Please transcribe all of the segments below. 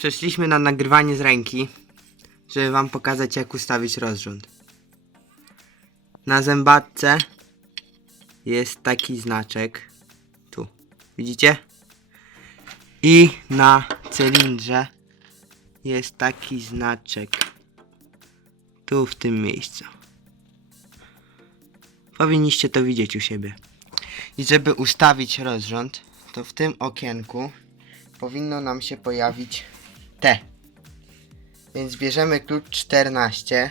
Przeszliśmy na nagrywanie z ręki, żeby wam pokazać jak ustawić rozrząd. Na zębatce jest taki znaczek. Tu. Widzicie? I na cylindrze jest taki znaczek. Tu w tym miejscu. Powinniście to widzieć u siebie. I żeby ustawić rozrząd, to w tym okienku powinno nam się pojawić T. Więc bierzemy klucz 14.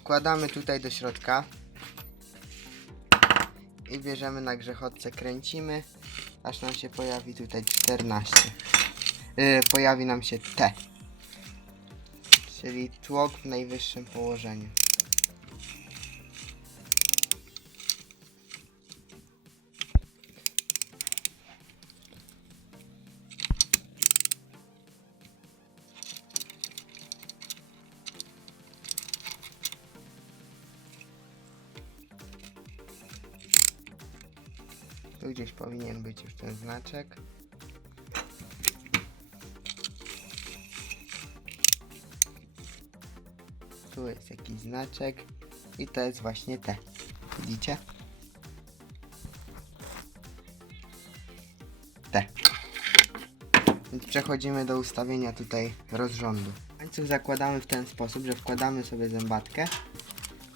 Wkładamy tutaj do środka. I bierzemy na grzechotce, kręcimy, aż nam się pojawi tutaj 14. Yy, pojawi nam się T. Czyli tłok w najwyższym położeniu. Tu gdzieś powinien być już ten znaczek. Tu jest jakiś znaczek i to jest właśnie te. Widzicie? Te. Więc przechodzimy do ustawienia tutaj rozrządu. Łańcuch zakładamy w ten sposób, że wkładamy sobie zębatkę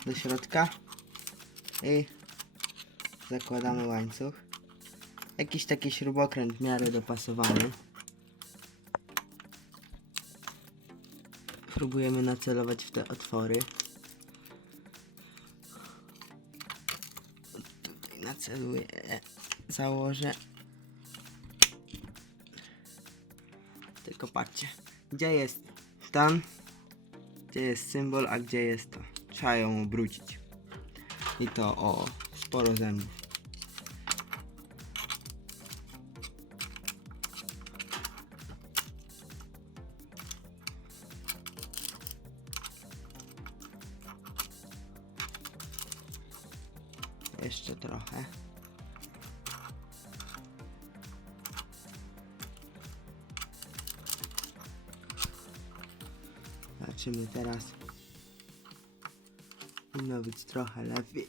do środka i zakładamy łańcuch. Jakiś taki śrubokręt w miarę dopasowany. Próbujemy nacelować w te otwory. Tutaj naceluję, założę. Tylko patrzcie, gdzie jest tam, gdzie jest symbol, a gdzie jest to. Trzeba ją obrócić. I to o sporo zębów. Jeszcze trochę. Zobaczymy teraz. Powinno być trochę lepiej.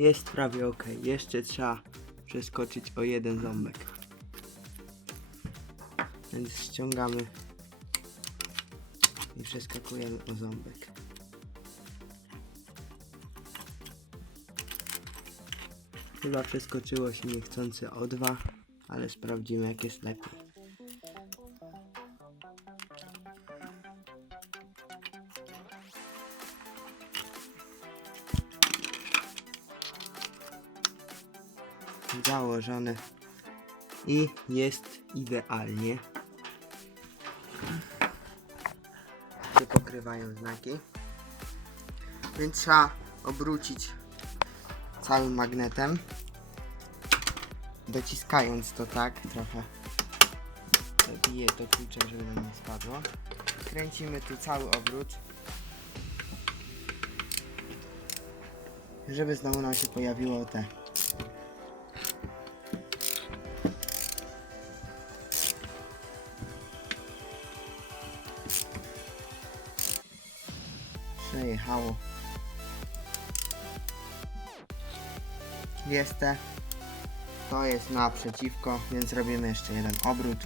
Jest prawie ok. Jeszcze trzeba przeskoczyć o jeden ząbek. Więc ściągamy i przeskakujemy o ząbek. Chyba przeskoczyło się niechcący o dwa, ale sprawdzimy jak jest lepiej. Założone i jest idealnie. Się pokrywają znaki. Więc trzeba obrócić całym magnetem. Dociskając to tak trochę. Zabiję to klucze, żeby nam nie spadło. Kręcimy tu cały obrót. Żeby znowu nam się pojawiło te przejechało. Jest te. To jest naprzeciwko, więc robimy jeszcze jeden obrót.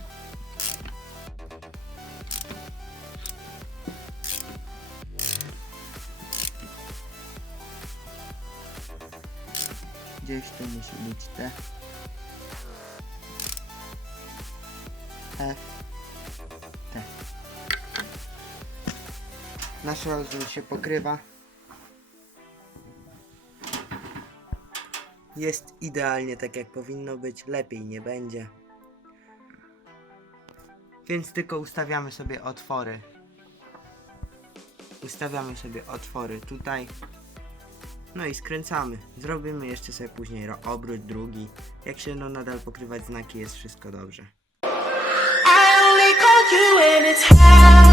Gdzieś tu musi być te. F. Nasz rozwój się pokrywa. Jest idealnie tak jak powinno być, lepiej nie będzie. Więc tylko ustawiamy sobie otwory Ustawiamy sobie otwory tutaj. No i skręcamy. Zrobimy jeszcze sobie później obrót drugi. Jak się no nadal pokrywać znaki jest wszystko dobrze. I only call you when it's.